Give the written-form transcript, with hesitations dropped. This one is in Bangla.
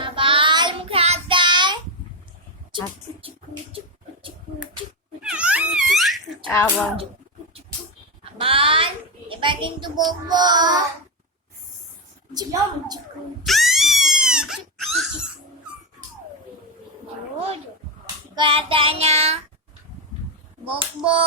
আবার মুখে হাত দেয়। আবার আবার এবার কিন্তু বকবো। করা যায় না, বকবো।